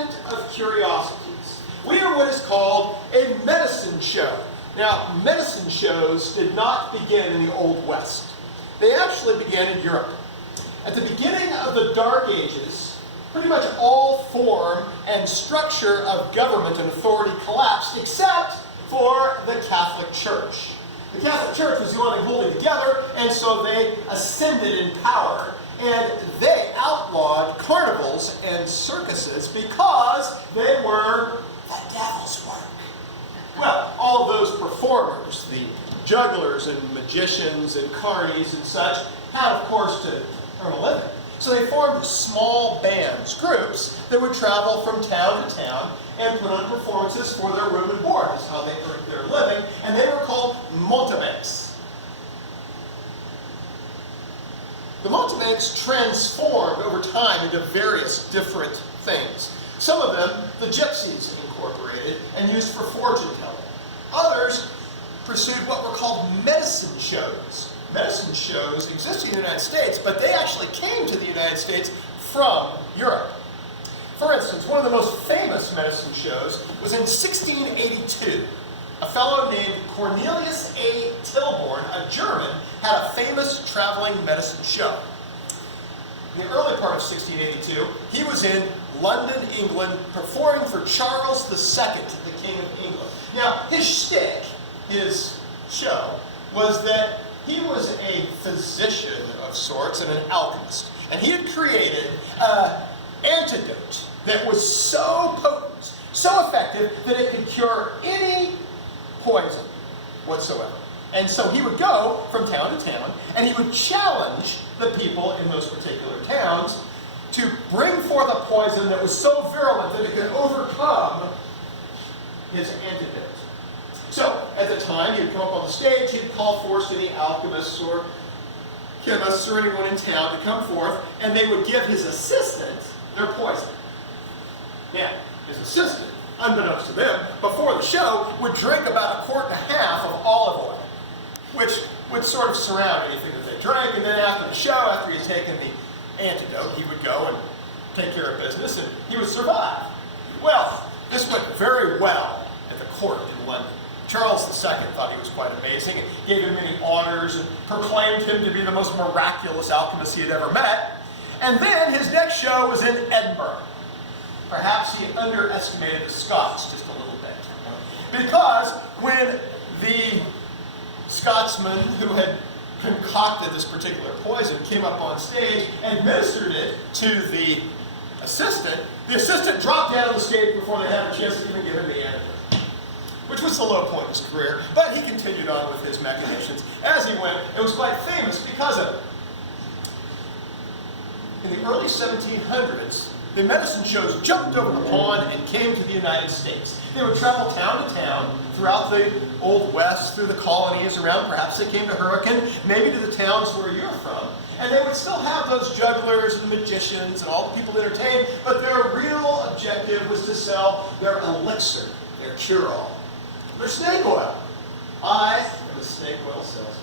abundant of curiosities. We are what is called a medicine show. Now, medicine shows did not begin in the Old West. They actually began in Europe. At the beginning of the Dark Ages, pretty much all form and structure of government and authority collapsed except for the Catholic Church. The Catholic Church was the only holding together, and so they ascended in power, and they outlawed carnivals and circuses because they were the devil's work. Well, all those performers, the jugglers and magicians and carnies and such, had, of course, to earn a living. So they formed small bands, groups, that would travel from town to town and put on performances for their room and board. That's how they earned their living, and they were called Mountebanks. The Mountebanks transformed over time into various different things. Some of them, the gypsies incorporated and used for fortune telling. Others pursued what were called medicine shows. Medicine shows existed in the United States, but they actually came to the United States from Europe. For instance, one of the most famous medicine shows was in 1682. A fellow named Cornelius A. Tilborn, a German, had a famous traveling medicine show. In the early part of 1682, he was in London, England, performing for Charles II, the King of England. Now, his shtick, his show, was that he was a physician of sorts and an alchemist. And he had created an antidote that was so potent, so effective, that it could cure any poison whatsoever. And so he would go from town to town, and he would challenge the people in those particular towns to bring forth a poison that was so virulent that it could overcome his antidote. So, at the time, he'd come up on the stage, he'd call forth any alchemists or chemists or anyone in town to come forth, and they would give his assistant their poison. Now, his assistant, unbeknownst to them, before the show, would drink about 1.5 quarts of olive oil, which would sort of surround anything that they drank, and then after the show, after he had taken the antidote, he would go and take care of business, and he would survive. Well, this went very well at the court in London. Charles II thought he was quite amazing and gave him many honors and proclaimed him to be the most miraculous alchemist he had ever met. And then his next show was in Edinburgh. Perhaps he underestimated the Scots just a little bit. Because when the Scotsman who had concocted this particular poison came up on stage and administered it to the assistant dropped down on the stage before they had a chance to even give him the antidote, which was the low point in his career, but he continued on with his machinations as he went. It was quite famous because of it. In the early 1700s, the medicine shows jumped over the pond and came to the United States. They would travel town to town throughout the Old West, through the colonies around. Perhaps they came to Hurricane, maybe to the towns where you're from. And they would still have those jugglers and magicians and all the people entertained, but their real objective was to sell their elixir, their cure-all, their snake oil. I am a snake oil salesman.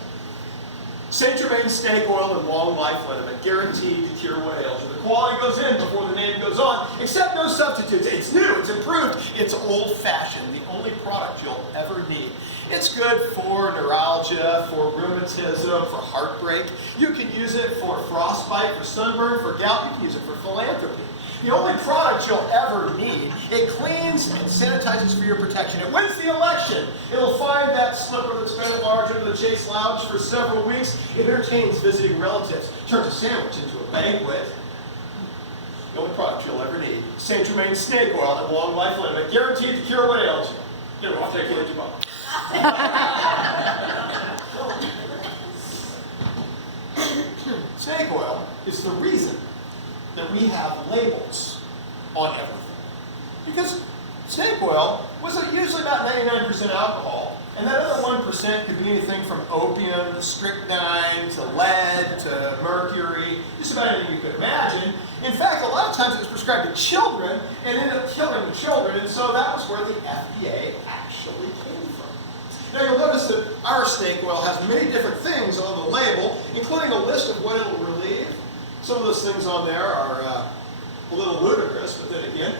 St. Germain snake oil and long life liniment, guaranteed to cure what ails you. The quality goes in before the name goes on, except no substitutes. It's new, it's improved, it's old-fashioned, the only product you'll ever need. It's good for neuralgia, for rheumatism, for heartbreak. You can use it for frostbite, for sunburn, for gout. You can use it for philanthropy. The only product you'll ever need. It cleans and sanitizes for your protection. It wins the election. It'll find that slipper that's been at large under the Chase Lounge for several weeks. It entertains visiting relatives. Turns a sandwich into a banquet. The only product you'll ever need. St. Germain snake oil and long life liniment, guaranteed to cure what ails you. Here, I'll take you tomorrow. Snake oil is the reason that we have labels on everything. Because snake oil was usually about 99% alcohol, and that other 1% could be anything from opium to strychnine to lead to mercury, just about anything you could imagine. In fact, a lot of times it was prescribed to children and ended up killing the children, and so that was where the FDA actually came from. Now you'll notice that our snake oil has many different things on the label, including a list of what it'll relieve. Some of those things on there are a little ludicrous, but then again,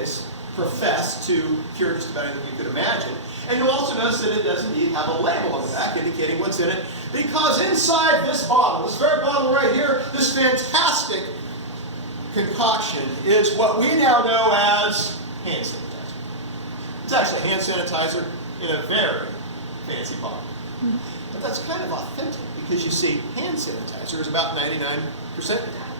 always profess to cure just about anything you could imagine. And you'll also notice that it does indeed have a label on the back indicating what's in it, because inside this bottle, this very bottle right here, this fantastic concoction is what we now know as hand sanitizer. It's actually hand sanitizer in a very fancy bottle. But that's kind of authentic, because you see, hand sanitizer is about 99%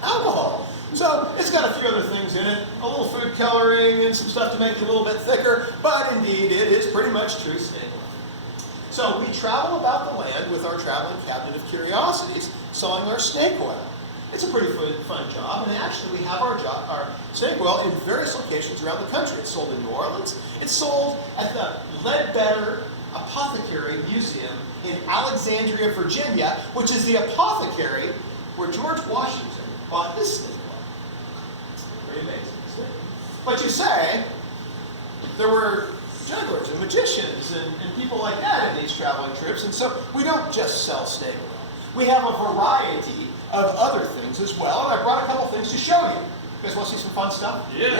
alcohol. So it's got a few other things in it, a little food coloring and some stuff to make it a little bit thicker, but indeed it is pretty much true snake oil. So we travel about the land with our traveling cabinet of curiosities, selling our snake oil. It's a pretty fun job, and actually we have our snake oil in various locations around the country. It's sold in New Orleans. It's sold at the Ledbetter Apothecary Museum in Alexandria, Virginia, which is the apothecary where George Washington bought his snake oil. Pretty amazing, isn't it? But you say, there were jugglers and magicians and people like that in these traveling trips, and so we don't just sell snake oil. We have a variety of other things as well, and I brought a couple things to show you. You guys want to see some fun stuff? Yeah.